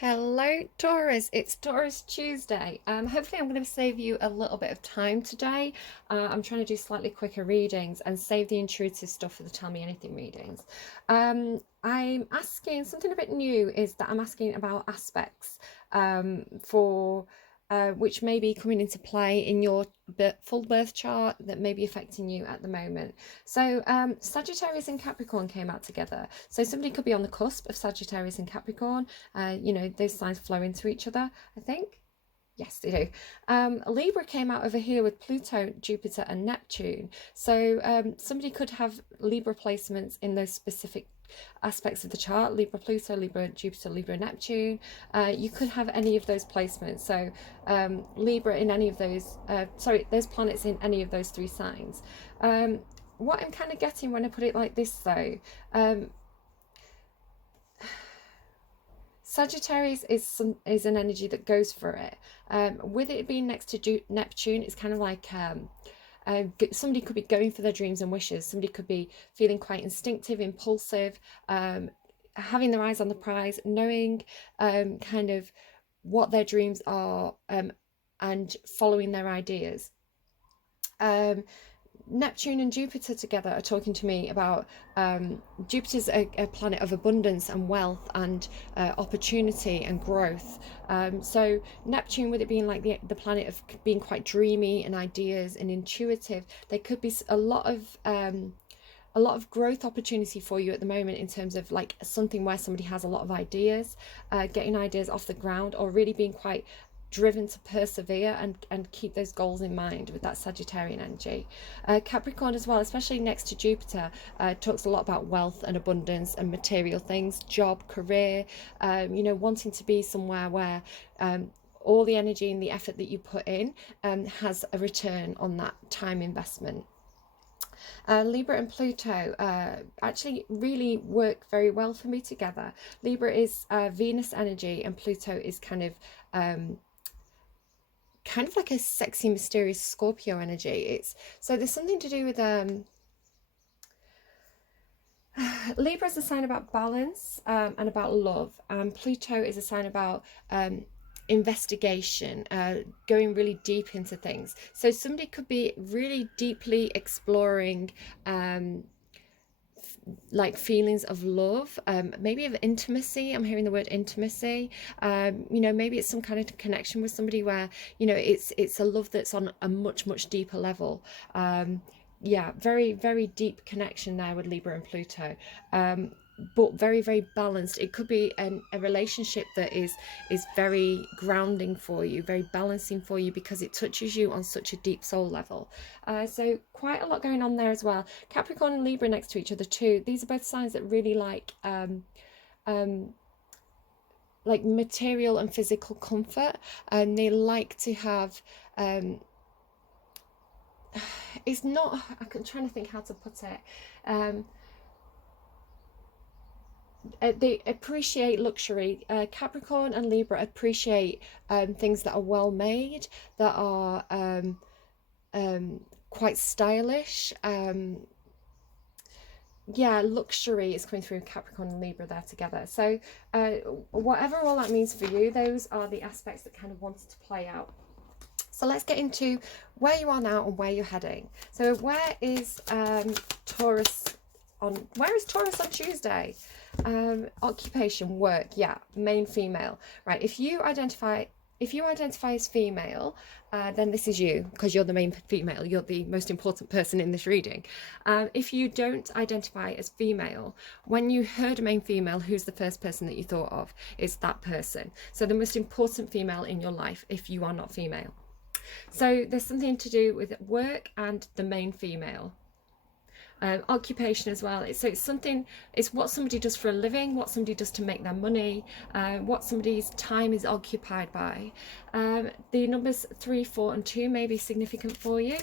Hello Taurus, it's Taurus Tuesday. Hopefully I'm going to save you a little bit of time today. I'm trying to do slightly quicker readings and save the intuitive stuff for the Tell Me Anything readings. I'm asking, something a bit new is that I'm asking about aspects for which may be coming into play in your full birth chart that may be affecting you at the moment. So Sagittarius and Capricorn came out together. So somebody could be on the cusp of Sagittarius and Capricorn. Those signs flow into each other, I think. Yes, they do. Libra came out over here with Pluto, Jupiter, and Neptune. So somebody could have Libra placements in those specific aspects of the chart: Libra, Pluto, Libra, Jupiter, Libra, Neptune. You could have any of those placements. So Libra in any of those, those planets in any of those three signs. What I'm kind of getting when I put it like this, though, Sagittarius is an energy that goes for it. With it being next to Neptune, it's kind of like somebody could be going for their dreams and wishes. Somebody could be feeling quite instinctive, impulsive, having their eyes on the prize, knowing kind of what their dreams are, and following their ideas. Neptune and Jupiter together are talking to me about Jupiter's a planet of abundance and wealth and opportunity and growth. So Neptune, with it being like the planet of being quite dreamy and ideas and intuitive, there could be a lot of growth opportunity for you at the moment in terms of like something where somebody has a lot of ideas, getting ideas off the ground, or really being quite driven to persevere and keep those goals in mind with that Sagittarian energy. Capricorn as well, especially next to Jupiter, talks a lot about wealth and abundance and material things, job, career, wanting to be somewhere where all the energy and the effort that you put in has a return on that time investment. Libra and Pluto actually really work very well for me together. Libra is Venus energy, and Pluto is kind of like a sexy, mysterious Scorpio energy. So there's something to do with Libra is a sign about balance and about love, and Pluto is a sign about investigation, going really deep into things. So somebody could be really deeply exploring like feelings of love, maybe of intimacy. I'm hearing the word intimacy. Maybe it's some kind of connection with somebody where it's a love that's on a much deeper level. Yeah, very very deep connection there with Libra and Pluto. But very balanced. It could be a relationship that is very grounding for you, very balancing for you, because it touches you on such a deep soul level. So quite a lot going on there as well. Capricorn and Libra next to each other too. These are both signs that really like material and physical comfort, and they like to have it's not, I'm trying to think how to put it. They appreciate luxury. Capricorn and Libra appreciate things that are well made, that are quite stylish. Yeah, luxury is coming through Capricorn and Libra there together. So whatever all that means for you, those are the aspects that kind of wanted to play out. So let's get into where you are now and where you're heading. So where is Taurus on Tuesday? Occupation, work, yeah, main female. Right, if you identify as female, then this is you, because you're the main female. You're the most important person in this reading. If you don't identify as female, when you heard main female, who's the first person that you thought of? It's that person. So the most important female in your life if you are not female. So there's something to do with work and the main female. Occupation as well. It's what somebody does for a living, what somebody does to make their money, what somebody's time is occupied by. The numbers 3, 4 and 2 may be significant for you.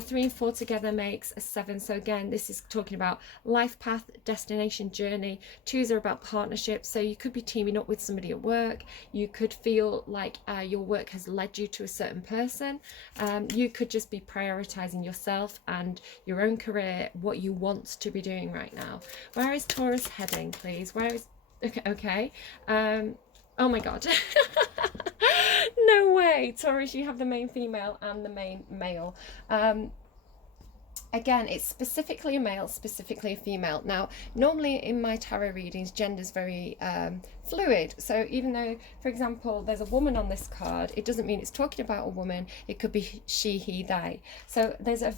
3 and 4 together makes a 7. So again, this is talking about life path, destination, journey. 2s are about partnerships. So you could be teaming up with somebody at work. You could feel like your work has led you to a certain person. You could just be prioritizing yourself and your own career, what you want to be doing right now. Where is Taurus heading, please? Where is... Okay. Oh my god. No way. Taurus, you have the main female and the main male. Again, it's specifically a male, specifically a female. Now, normally in my tarot readings, gender's very fluid. So even though, for example, there's a woman on this card, it doesn't mean it's talking about a woman. It could be she, he, they. So there's a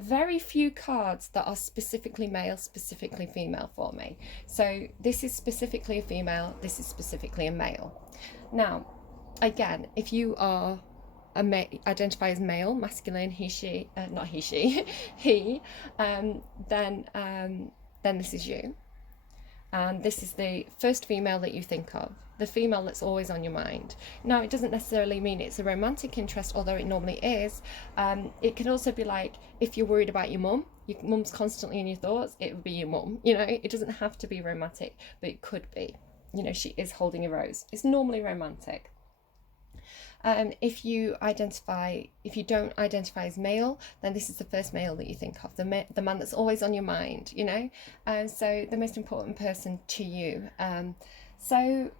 very few cards that are specifically male, specifically female for me. So this is specifically a female, this is specifically a male. Now, again, if you are identify as male, masculine, he, she, not he, she, he, then this is you. And this is the first female that you think of, the female that's always on your mind. Now, it doesn't necessarily mean it's a romantic interest, although it normally is. It can also be like, if you're worried about your mum's constantly in your thoughts, it would be your mum. You know, it doesn't have to be romantic, but it could be. You know, she is holding a rose. It's normally romantic. If you don't identify as male, then this is the first male that you think of, the man that's always on your mind, you know, so the most important person to you. So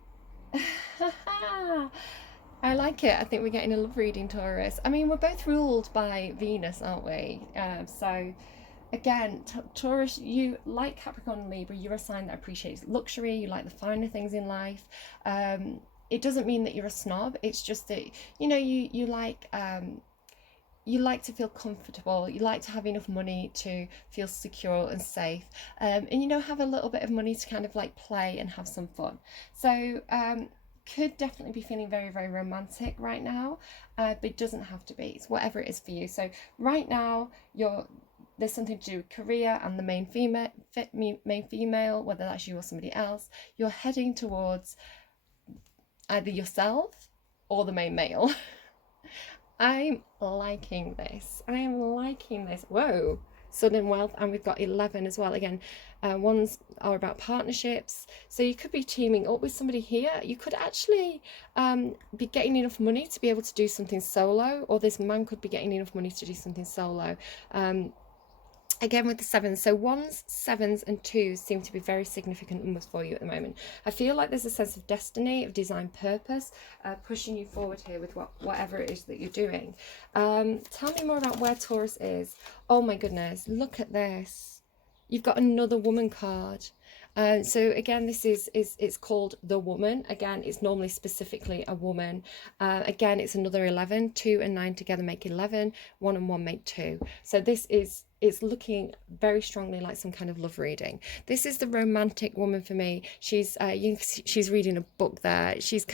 I like it. I think we're getting a love reading, Taurus. I mean, we're both ruled by Venus, aren't we? So again, Taurus, you like Capricorn and Libra, you're a sign that appreciates luxury, you like the finer things in life. It doesn't mean that you're a snob. It's just that, you know, you like to feel comfortable. You like to have enough money to feel secure and safe, and you know, have a little bit of money to kind of like play and have some fun. So could definitely be feeling very, very romantic right now, but it doesn't have to be. It's whatever it is for you. So right now, there's something to do with career and the main female, whether that's you or somebody else. You're heading towards either yourself or the main male. I'm liking this. I am liking this. Whoa. Sudden wealth, and we've got 11 as well. Again, ones are about partnerships. So you could be teaming up with somebody here. You could actually be getting enough money to be able to do something solo, or this man could be getting enough money to do something solo. Again, with the sevens, so ones, sevens and twos seem to be very significant numbers for you at the moment. I feel like there's a sense of destiny, of design purpose, pushing you forward here with whatever it is that you're doing. Tell me more about where Taurus is. Oh my goodness, look at this. You've got another woman card. So again, this is it's called the woman. Again, it's normally specifically a woman. Again, it's another 11. 2 and 9 together make 11. 1 and 1 make 2. So this is, it's looking very strongly like some kind of love reading. This is the romantic woman for me. She's she's reading a book there. She's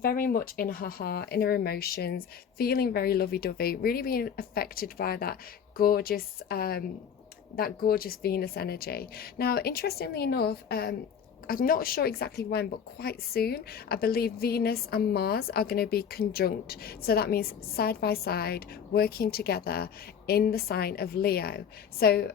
very much in her heart, in her emotions, feeling very lovey-dovey, really being affected by that gorgeous Venus energy. Now, interestingly enough, I'm not sure exactly when, but quite soon, I believe Venus and Mars are going to be conjunct. So that means side by side, working together in the sign of Leo. So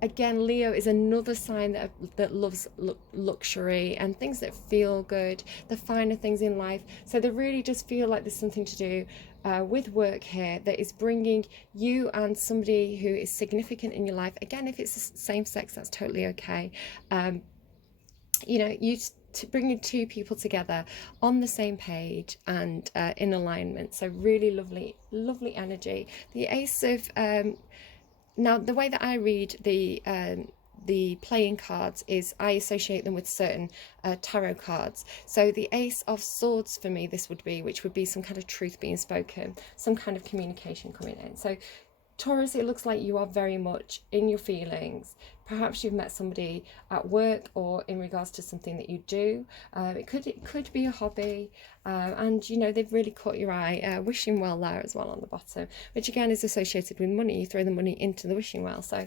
again, Leo is another sign that loves luxury and things that feel good, the finer things in life. So they really just feel like there's something to do with work here that is bringing you and somebody who is significant in your life. Again, if it's the same sex, that's totally okay. You know, bringing two people together on the same page and in alignment. So really lovely energy. The Ace of now, the way that I read the playing cards is I associate them with certain tarot cards. So the Ace of Swords for me, this would be, which would be some kind of truth being spoken, some kind of communication coming in. So Taurus, it looks like you are very much in your feelings. Perhaps you've met somebody at work or in regards to something that you do. It could be a hobby, and you know, they've really caught your eye. Wishing well there as well on the bottom, which again is associated with money. You throw the money into the wishing well. So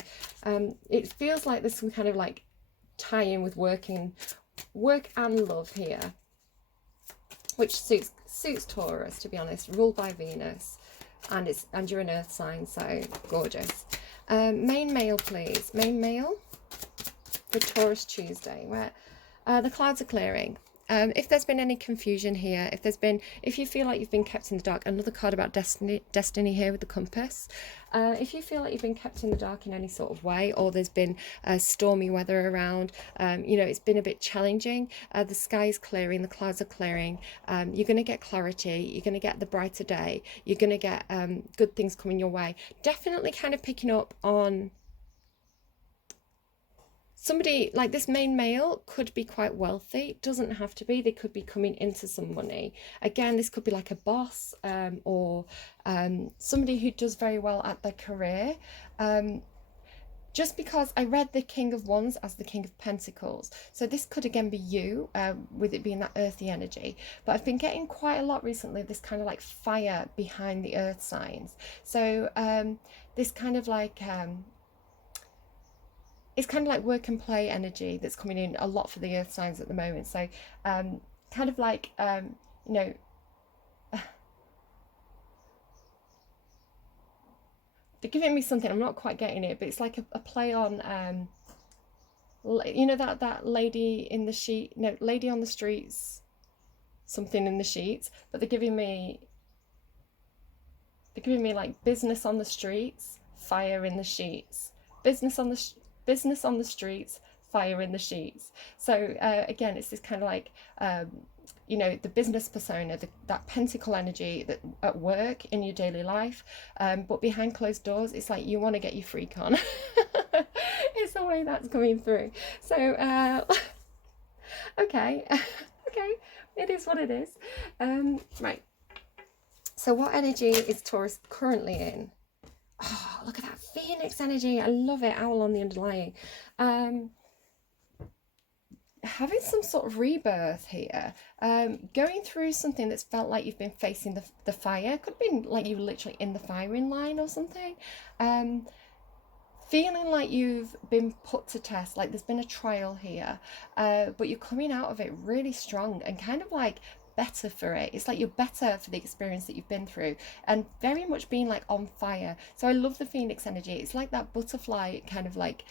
it feels like there's some kind of like tie in with work and love here, which suits Taurus, to be honest. Ruled by Venus. And you're an earth sign, so gorgeous. Main male, please. Main male for Taurus Tuesday, where the clouds are clearing. If there's been any confusion here, if you feel like you've been kept in the dark, another card about destiny here with the compass. If you feel like you've been kept in the dark in any sort of way, or there's been stormy weather around, you know, it's been a bit challenging. The sky is clearing, the clouds are clearing. You're going to get clarity. You're going to get the brighter day. You're going to get good things coming your way. Definitely kind of picking up on somebody like this main male could be quite wealthy. It doesn't have to be. They could be coming into some money. Again, this could be like a boss, or somebody who does very well at their career. Just because I read the King of Wands as the King of Pentacles. So this could again be you, with it being that earthy energy. But I've been getting quite a lot recently, this kind of like fire behind the earth signs. So this kind of like... it's kind of like work and play energy that's coming in a lot for the earth signs at the moment. So kind of like, you know, they're giving me something, I'm not quite getting it, but it's like a play on, you know, that lady in the sheet, no, lady on the streets, something in the sheets, but they're giving me like business on the streets, fire in the sheets, business on the streets, fire in the sheets. So again, it's this kind of like, you know, the business persona, that pentacle energy that at work in your daily life, but behind closed doors, it's like you want to get your freak on. It's the way that's coming through. So okay, okay, it is what it is. Right. So what energy is Taurus currently in? Oh, look at that Phoenix energy. I love it. Owl on the underlying. Having some sort of rebirth here. Going through something that's felt like you've been facing the fire. Could have been like you were literally in the firing line or something. Feeling like you've been put to test, like there's been a trial here. But you're coming out of it really strong and kind of like better for it. It's like you're better for the experience that you've been through, and very much being like on fire. So I love the Phoenix energy. It's like that butterfly kind of like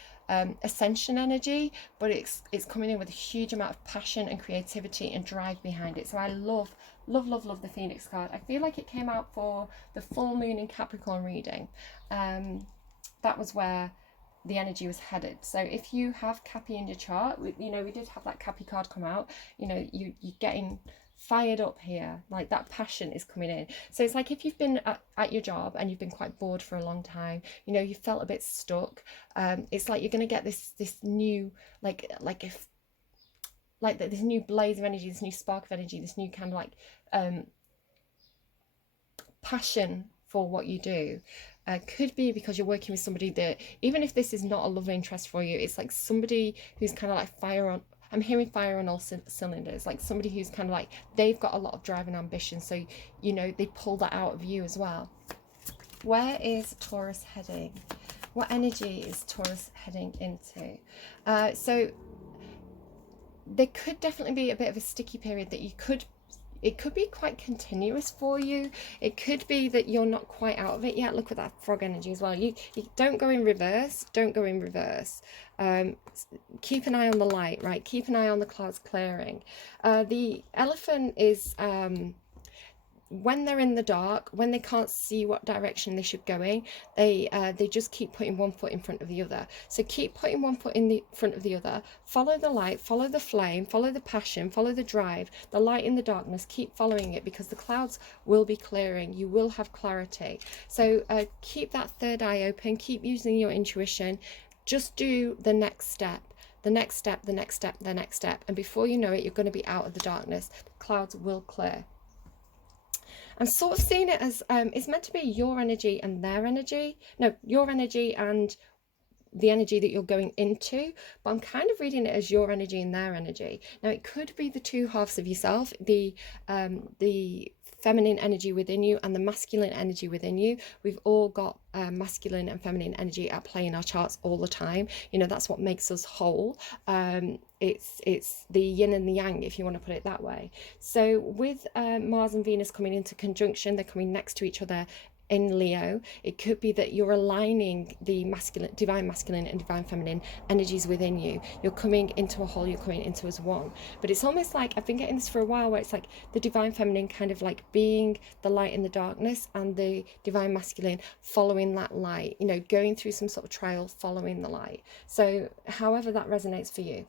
ascension energy, but it's coming in with a huge amount of passion and creativity and drive behind it. So I love the Phoenix card. I feel like it came out for the full moon in Capricorn reading. That was where the energy was headed. So if you have Cappy in your chart, you know, we did have that Cappy card come out, you know, you're getting fired up here, like that passion is coming in. So it's like if you've been at your job and you've been quite bored for a long time, you know, you felt a bit stuck, it's like you're going to get this new like this new blaze of energy, this new spark of energy, this new kind of like passion for what you do. Could be because you're working with somebody that, even if this is not a love interest for you, it's like somebody who's kind of like fire on, I'm hearing fire on all cylinders, like somebody who's kind of like, they've got a lot of drive and ambition, so you know, they pull that out of you as well. Where is Taurus heading? What energy is Taurus heading into? So there could definitely be a bit of a sticky period that it could be quite continuous for you. It could be that you're not quite out of it yet. Look at that frog energy as well. You don't go in reverse. Don't go in reverse. Keep an eye on the light, right? Keep an eye on the clouds clearing. The elephant is... when they're in the dark, when they can't see what direction they should go in, they just keep putting one foot in front of the other. So keep putting one foot in the front of the other. Follow the light, follow the flame, follow the passion, follow the drive, the light in the darkness. Keep following it, because the clouds will be clearing. You will have clarity. So keep that third eye open. Keep using your intuition. Just do the next step. The next step, the next step, the next step. And before you know it, you're going to be out of the darkness. The clouds will clear. I'm sort of seeing it as it's meant to be your energy and their energy. No, your energy and the energy that you're going into, but I'm kind of reading it as your energy and their energy. Now it could be the two halves of yourself, the feminine energy within you and the masculine energy within you. We've all got masculine and feminine energy at play in our charts all the time. You know, that's what makes us whole. It's the yin and the yang, if you want to put it that way. So with Mars and Venus coming into conjunction, they're coming next to each other in Leo. It could be that you're aligning the masculine, divine masculine and divine feminine energies within you. You're coming into a whole, you're coming into as one. But it's almost like, I've been getting this for a while, where it's like the divine feminine kind of like being the light in the darkness, and the divine masculine following that light, you know, going through some sort of trial, following the light. So however that resonates for you.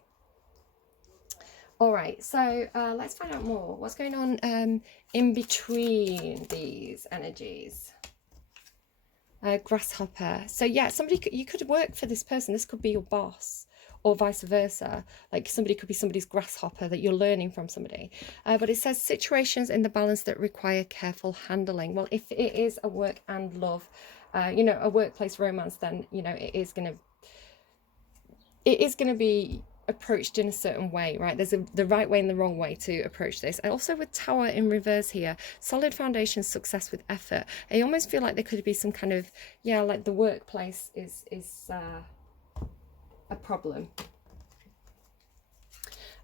All right, so let's find out more. What's going on in between these energies? Grasshopper. So yeah, you could work for this person. This could be your boss, or vice versa. Like somebody could be somebody's grasshopper that you're learning from somebody. But it says situations in the balance that require careful handling. Well, if it is a work and love, you know, a workplace romance, then, you know, it is going to be approached in a certain way, right? There's the right way and the wrong way to approach this. And also with Tower in reverse here, solid foundation, success with effort. I almost feel like there could be some kind of, yeah, like the workplace is a problem.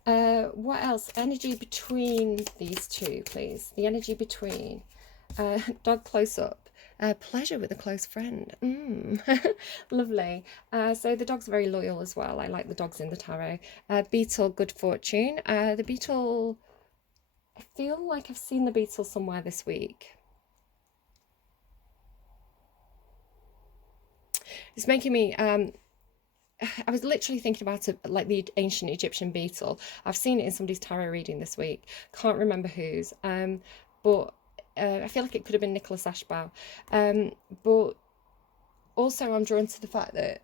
What else? Energy between these two, please. The energy between. Dog close up. Pleasure with a close friend. Lovely. So the dog's very loyal as well. I like the dogs in the tarot. Beetle, good fortune. The beetle, I feel like I've seen the beetle somewhere this week. It's making me, I was literally thinking about it, like the ancient Egyptian beetle. I've seen it in somebody's tarot reading this week. Can't remember whose. But I feel like it could have been Nicholas Ashbow. But also I'm drawn to the fact that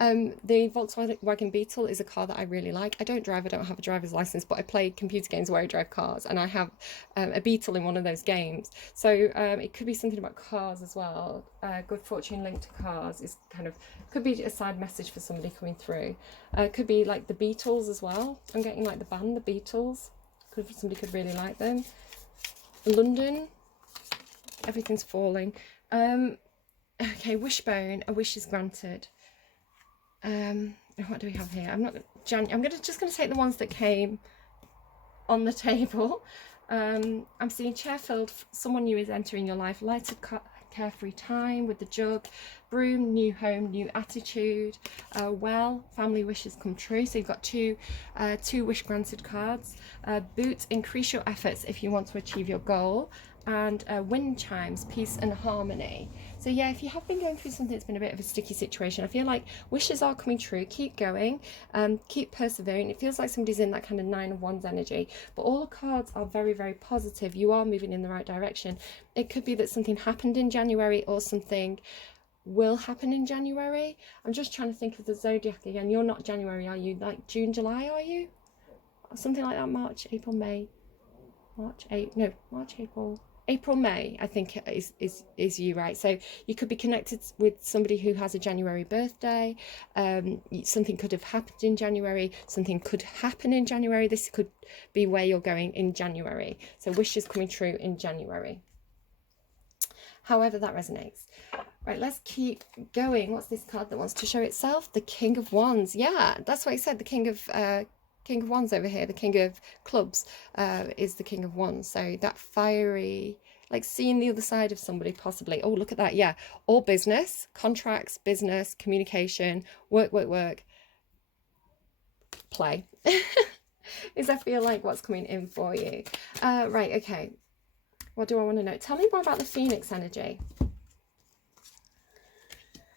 the Volkswagen Beetle is a car that I really like. I don't drive, I don't have a driver's license, but I play computer games where I drive cars, and I have a Beetle in one of those games. So it could be something about cars as well. Good fortune linked to cars is kind of, could be a side message for somebody coming through. Could be like the Beatles as well. I'm getting like the band, the Beatles. Somebody could really like them. London, everything's falling. Okay, wishbone, a wish is granted. What do we have here? I'm just gonna take the ones that came on the table. I'm seeing chair filled, someone new is entering your life, lighted carefree time with the jug, broom, new home, new attitude, well, family wishes come true. So you've got two wish granted cards. Boot, increase your efforts if you want to achieve your goal, and wind chimes, peace and harmony. So yeah, if you have been going through something that's been a bit of a sticky situation, I feel like wishes are coming true. Keep going, keep persevering. It feels like somebody's in that kind of 9 of Wands energy, but all the cards are very, very positive. You are moving in the right direction. It could be that something happened in January, or something will happen in January. I'm just trying to think of the zodiac again. You're not January, are you? Like June, July, are you? Something like that. March, April, May. March, April, May, I think is you, right? So you could be connected with somebody who has a January birthday. Something could have happened in January. Something could happen in January. This could be where you're going in January. So wishes coming true in January. However that resonates. Right, let's keep going. What's this card that wants to show itself? The King of Wands. Yeah, that's what he said. The King of Wands over here, the King of Clubs, is the King of Wands. So that fiery, like seeing the other side of somebody possibly. Oh, look at that. Yeah, all business, contracts, business, communication, work, play. Is I feel like what's coming in for you. Right, okay. What do I want to know? Tell me more about the Phoenix energy.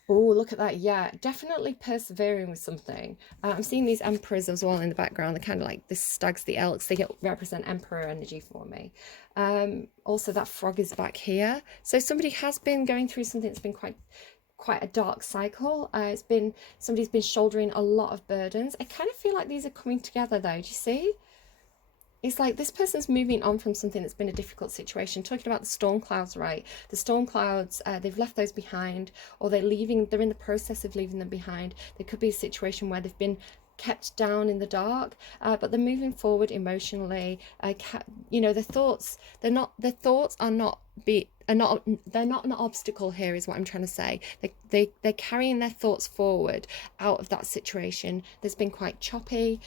Oh, look at that. Yeah, definitely persevering with something. I'm seeing these emperors as well in the background. They're kind of like the stags, the elks. They represent emperor energy for me. Also, that frog is back here. So somebody has been going through something that's been quite a dark cycle. Somebody's been shouldering a lot of burdens. I kind of feel like these are coming together though. Do you see? It's like this person's moving on from something that's been a difficult situation. Talking about the storm clouds, right? The storm clouds, they've left those behind, or they're in the process of leaving them behind. There could be a situation where they've been kept down in the dark, but they're moving forward emotionally. You know, they're not an obstacle here, is what I'm trying to say. They're carrying their thoughts forward out of that situation that's been quite choppy.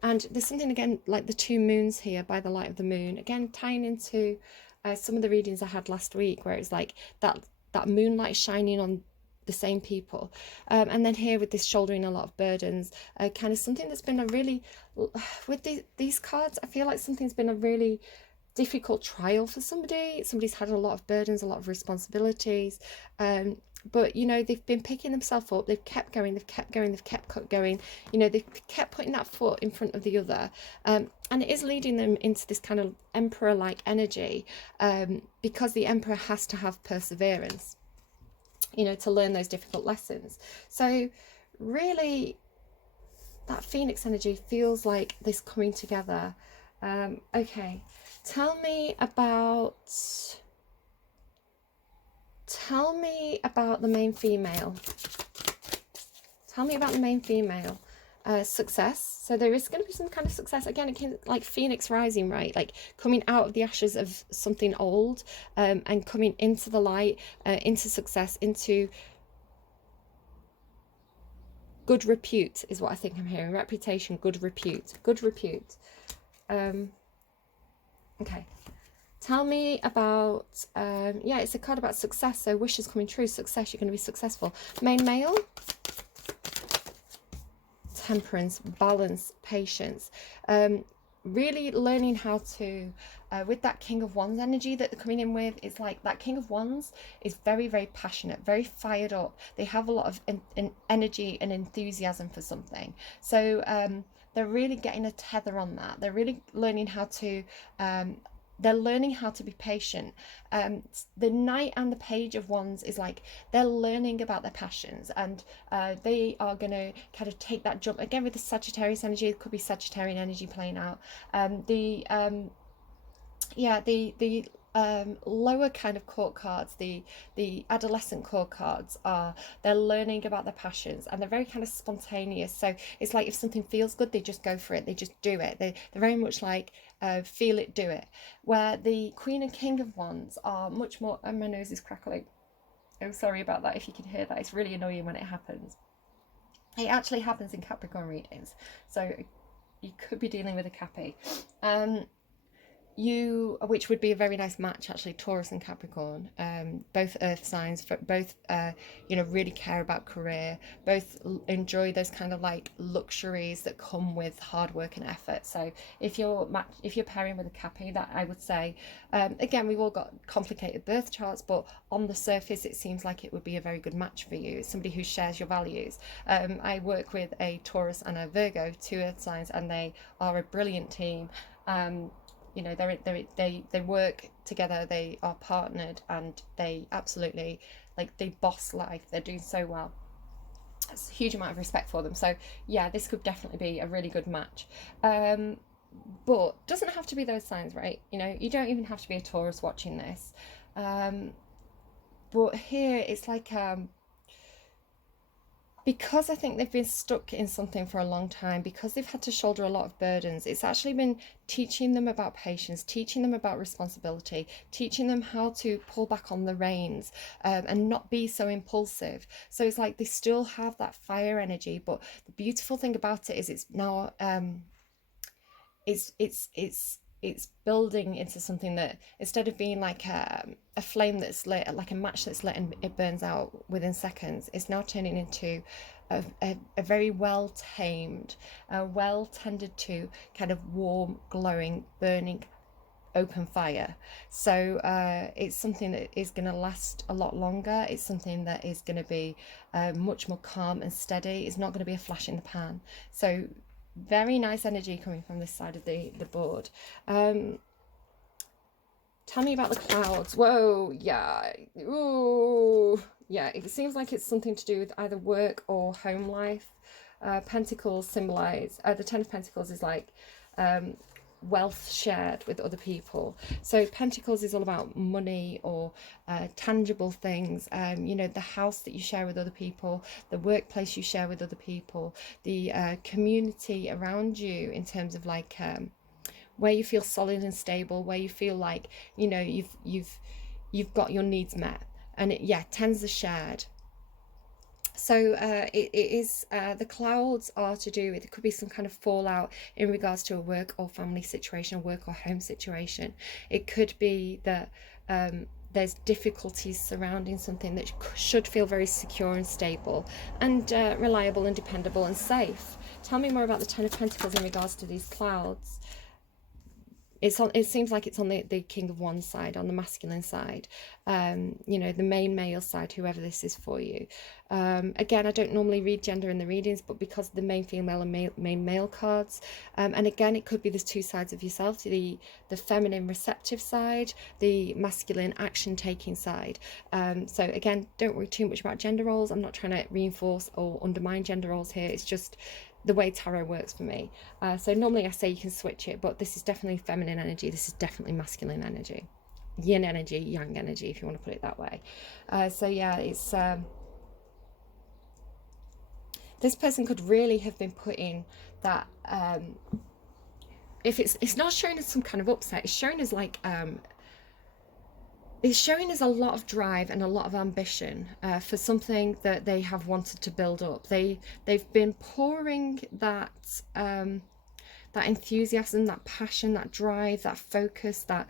And there's something again like the 2 moons here by the light of the moon, again tying into some of the readings I had last week, where it's like that moonlight shining on the same people, and then here with this shouldering a lot of burdens, kind of something that's been a really, with these cards, I feel like something's been a really difficult trial for somebody's had a lot of burdens, a lot of responsibilities, but you know, they've been picking themselves up, they've kept going, they've kept going, you know, they've kept putting that foot in front of the other, and it is leading them into this kind of emperor like energy, because the emperor has to have perseverance, you know, to learn those difficult lessons. So really that phoenix energy feels like this coming together. Okay, tell me about the main female. Tell me about the main female. Success. So there is going to be some kind of success. Again, it can, like phoenix rising, right? Like coming out of the ashes of something old, and coming into the light, into success, into good repute is what I think I'm hearing. Reputation, good repute. Good repute. Okay. Tell me about, yeah, it's a card about success. So wishes coming true, success, you're going to be successful. Main male. Temperance, balance, patience. Really learning how to, with that King of Wands energy that they're coming in with, it's like that King of Wands is very, very passionate, very fired up. They have a lot of energy and enthusiasm for something. So they're really getting a tether on that. They're really learning how to, they're learning how to be patient. The Knight and the Page of Wands is like they're learning about their passions, and they are going to kind of take that jump again with the Sagittarius energy. It could be Sagittarian energy playing out. The lower kind of court cards, the adolescent court cards, they're learning about their passions, and they're very kind of spontaneous. So it's like if something feels good, they just go for it, they just do it. They're very much like feel it, do it. Where the Queen and King of Wands are much more, and my nose is crackling, oh sorry about that if you can hear that, it's really annoying when it happens. It actually happens in Capricorn readings, so you could be dealing with a Cappy. Which would be a very nice match actually, Taurus and Capricorn, both earth signs, both you know, really care about career, both enjoy those kind of like luxuries that come with hard work and effort. So if you're pairing with a Cappy, that I would say, again, we've all got complicated birth charts, but on the surface it seems like it would be a very good match for you, somebody who shares your values. I work with a Taurus and a Virgo, two earth signs, and they are a brilliant team. You know, they work together, they are partnered, and they absolutely, like, they boss life. They're doing so well. It's a huge amount of respect for them. So yeah, this could definitely be a really good match. But doesn't have to be those signs, right? You know, you don't even have to be a Taurus watching this. But here it's like, because I think they've been stuck in something for a long time, because they've had to shoulder a lot of burdens, it's actually been teaching them about patience, teaching them about responsibility, teaching them how to pull back on the reins, and not be so impulsive. So it's like they still have that fire energy, but the beautiful thing about it is it's now it's building into something that, instead of being like a flame that's lit, like a match that's lit and it burns out within seconds, it's now turning into a very well tamed, well tended to, kind of warm, glowing, burning, open fire. So it's something that is going to last a lot longer. It's something that is going to be much more calm and steady. It's not going to be a flash in the pan. So very nice energy coming from this side of the board. Tell me about the clouds. Whoa, yeah. Ooh, yeah, it seems like it's something to do with either work or home life. Pentacles symbolize, the Ten of Pentacles is like wealth shared with other people. So Pentacles is all about money or tangible things, you know, the house that you share with other people, the workplace you share with other people, the community around you, in terms of like where you feel solid and stable, where you feel like, you know, you've got your needs met. And it, yeah, tens are shared. So it is, the clouds are to do with, it could be some kind of fallout in regards to a work or family situation, a work or home situation. It could be that there's difficulties surrounding something that should feel very secure and stable and reliable and dependable and safe. Tell me more about the Ten of Pentacles in regards to these clouds. It's on, it seems like it's on the King of Wands side, on the masculine side, you know, the main male side, whoever this is for you. Again, I don't normally read gender in the readings, but because of the main female and main male cards, and again, it could be there's two sides of yourself, the feminine receptive side, the masculine action taking side. So again, don't worry too much about gender roles. I'm not trying to reinforce or undermine gender roles here. It's just the way tarot works for me. So normally I say you can switch it, but this is definitely feminine energy. This is definitely masculine energy. Yin energy, yang energy, if you want to put it that way. So yeah, it's this person could really have been putting that, if it's not showing as some kind of upset, it's showing as like it's showing us a lot of drive and a lot of ambition for something that they have wanted to build up. They've been pouring that that enthusiasm, that passion, that drive, that focus, that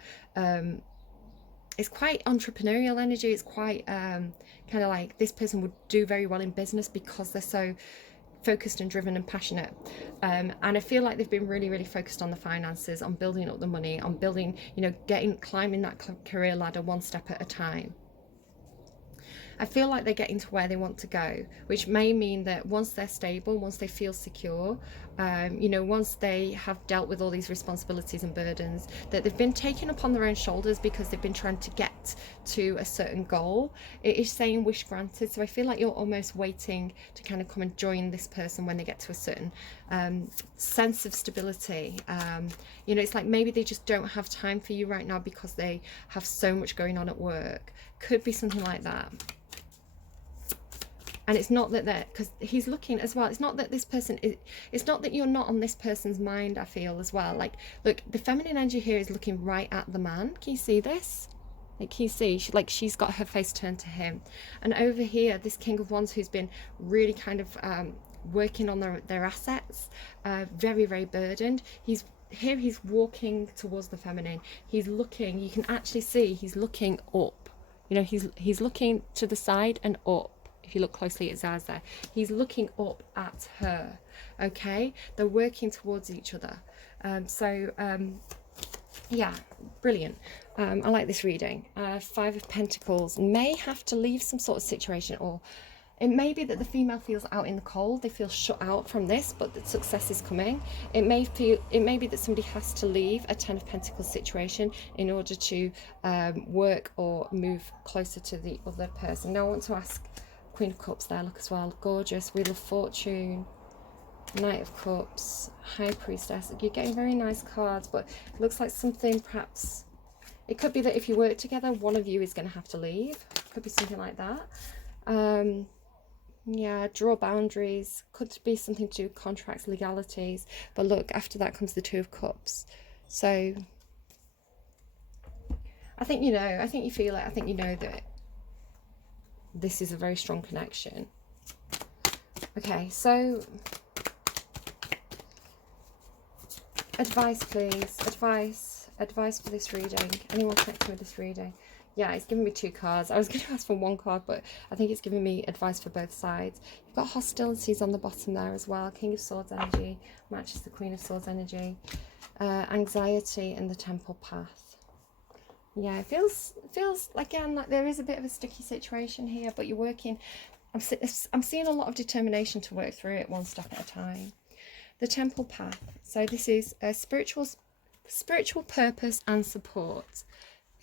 it's quite entrepreneurial energy. It's quite kind of like this person would do very well in business because they're so focused and driven and passionate, and I feel like they've been really focused on the finances, on building up the money, on building, you know, climbing that career ladder one step at a time. I feel like they're getting to where they want to go, which may mean that once they're stable, once they feel secure, you know, once they have dealt with all these responsibilities and burdens that they've been taken upon their own shoulders because they've been trying to get to a certain goal, it is saying wish granted. So I feel like you're almost waiting to kind of come and join this person when they get to a certain sense of stability. You know, it's like maybe they just don't have time for you right now because they have so much going on at work. Could be something like that. And it's not that they're, because he's looking as well, it's not that this person is, it's not that you're not on this person's mind, I feel as well. Like, look, the feminine energy here is looking right at the man. Can you see this? Like, can you see, she's got her face turned to him. And over here, this King of Wands who's been really kind of working on their assets, very burdened. He's walking towards the feminine. He's looking, you can actually see he's looking up. You know, he's looking to the side and up. If you look closely at Zaz there, he's looking up at her. Okay, they're working towards each other. Yeah, brilliant. I like this reading. Five of Pentacles. May have to leave some sort of situation, or it may be that the female feels out in the cold. They feel shut out from this, but that success is coming. It may be that somebody has to leave a Ten of Pentacles situation in order to work or move closer to the other person. Now I want to ask Queen of Cups there, look as well, gorgeous. Wheel of Fortune, Knight of Cups, High Priestess. You're getting very nice cards, but it looks like something, perhaps it could be that if you work together, one of you is going to have to leave. Could be something like that. Yeah, draw boundaries. Could be something to do with contracts, legalities. But look, after that comes the Two of Cups. So I think you know, I think you feel it. I think you know that this is a very strong connection. Okay, so advice, please. Advice for this reading. Anyone connecting with this reading? Yeah, it's giving me two cards. I was going to ask for one card, but I think it's giving me advice for both sides. You've got hostilities on the bottom there as well. King of Swords energy matches the Queen of Swords energy. Anxiety and the Temple Path. Yeah, it feels again like there is a bit of a sticky situation here, but you're working. I'm seeing a lot of determination to work through it one step at a time. The Temple Path. So this is a spiritual purpose and support.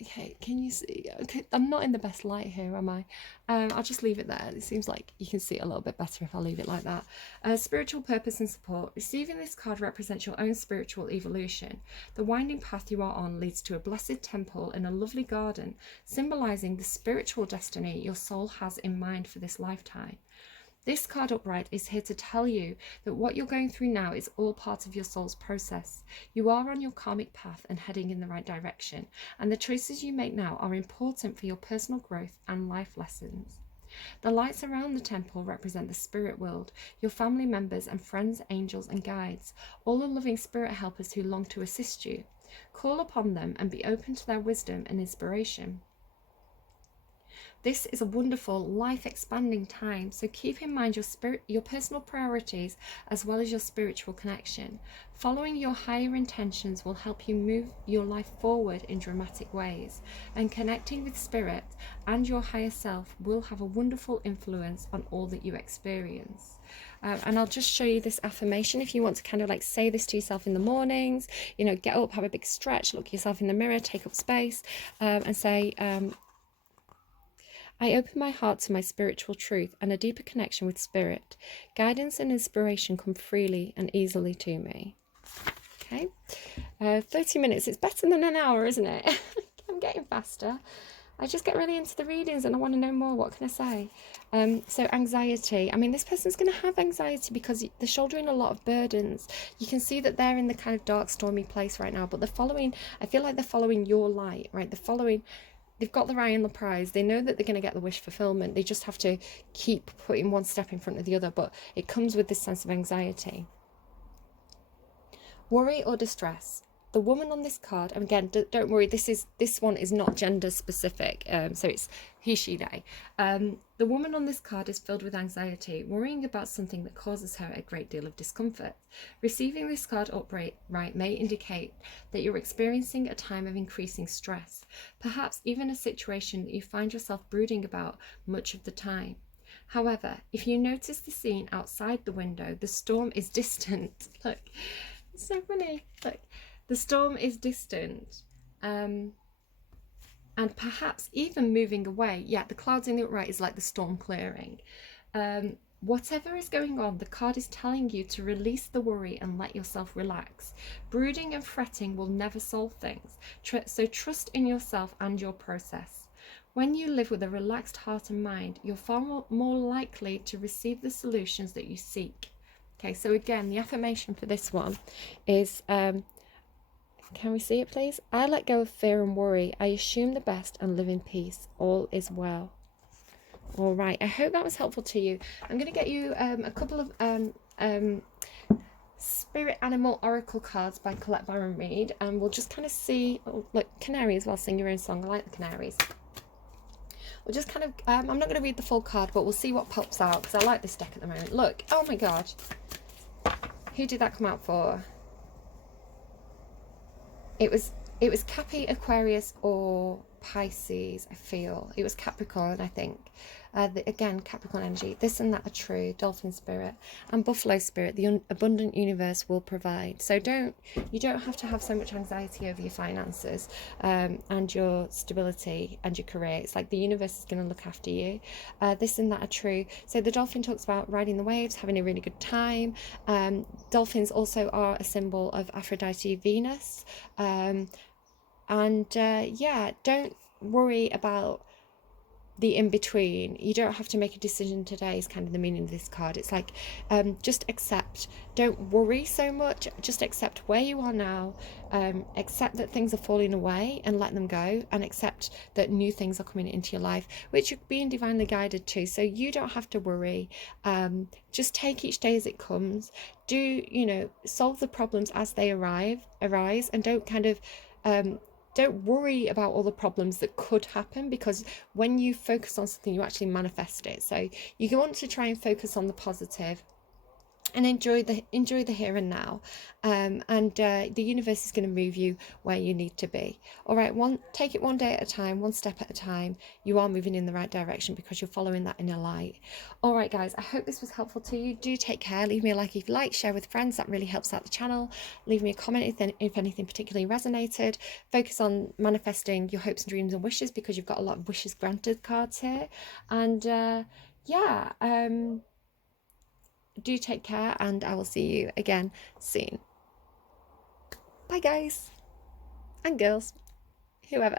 Okay, can you see? Okay, I'm not in the best light here, am I? I'll just leave it there. It seems like you can see it a little bit better if I leave it like that. Spiritual purpose and support. Receiving this card represents your own spiritual evolution. The winding path you are on leads to a blessed temple and a lovely garden, symbolizing the spiritual destiny your soul has in mind for this lifetime. This card upright is here to tell you that what you're going through now is all part of your soul's process. You are on your karmic path and heading in the right direction, and the choices you make now are important for your personal growth and life lessons. The lights around the temple represent the spirit world, your family members and friends, angels and guides, all the loving spirit helpers who long to assist you. Call upon them and be open to their wisdom and inspiration. This is a wonderful, life-expanding time, so keep in mind your personal priorities as well as your spiritual connection. Following your higher intentions will help you move your life forward in dramatic ways, and connecting with spirit and your higher self will have a wonderful influence on all that you experience. And I'll just show you this affirmation if you want to kind of like say this to yourself in the mornings, you know, get up, have a big stretch, look yourself in the mirror, take up space, and say, I open my heart to my spiritual truth and a deeper connection with spirit. Guidance and inspiration come freely and easily to me. Okay, 30 minutes. It's better than an hour, isn't it? I'm getting faster. I just get really into the readings and I want to know more. What can I say? So anxiety. I mean, this person's going to have anxiety because they're shouldering a lot of burdens. You can see that they're in the kind of dark, stormy place right now, but they're following, I feel like they're following your light, right? They've got their eye on the prize. They know that they're going to get the wish fulfillment. They just have to keep putting one step in front of the other, but it comes with this sense of anxiety. Worry or distress. The woman on this card, and again, don't worry, this one is not gender specific, so it's he, she, they. The woman on this card is filled with anxiety, worrying about something that causes her a great deal of discomfort. Receiving this card upright may indicate that you're experiencing a time of increasing stress, perhaps even a situation that you find yourself brooding about much of the time. However, if you notice the scene outside the window, the storm is distant. Look, it's so funny. Look. The storm is distant, and perhaps even moving away. Yeah, the clouds in the upright is like the storm clearing. Whatever is going on, the card is telling you to release the worry and let yourself relax. Brooding and fretting will never solve things, so trust in yourself and your process. When you live with a relaxed heart and mind, you're far more likely to receive the solutions that you seek. Okay, so again, the affirmation for this one is... can we see it, please? I let go of fear and worry. I assume the best and live in peace. All is well. All right. I hope that was helpful to you. I'm going to get you a couple of Spirit Animal Oracle cards by Colette Baron Reid, and we'll just kind of see. Oh, look, canary as well. Sing your own song. I like the canaries. We'll just kind of. I'm not going to read the full card, but we'll see what pops out because I like this deck at the moment. Look. Oh my God. Who did that come out for? It was Cappy, Aquarius, or Pisces, I feel. It was Capricorn, I think. Again, Capricorn energy. This and that are true. Dolphin spirit and Buffalo spirit. The abundant universe will provide. So you don't have to have so much anxiety over your finances and your stability and your career. It's like the universe is going to look after you. This and that are true. So the dolphin talks about riding the waves, having a really good time. Dolphins also are a symbol of Aphrodite, Venus. Yeah, don't worry about the in-between. You don't have to make a decision today is kind of the meaning of this card. It's like just accept. Don't worry so much. Just accept where you are now. Accept that things are falling away and let them go, and accept that new things are coming into your life, which you're being divinely guided to. So you don't have to worry. Just take each day as it comes. Solve the problems as they arise, and don't kind of don't worry about all the problems that could happen, because when you focus on something, you actually manifest it. So you want to try and focus on the positive and enjoy the here and now, the universe is going to move you where you need to be. All right, take it one day at a time, one step at a time. You are moving in the right direction because you're following that inner light. All right, guys, I hope this was helpful to you. Do take care. Leave me a like if you like, share with friends. That really helps out the channel. Leave me a comment if anything particularly resonated. Focus on manifesting your hopes and dreams and wishes, because you've got a lot of wishes granted cards here. And do take care, and I will see you again soon. Bye, guys and girls, whoever.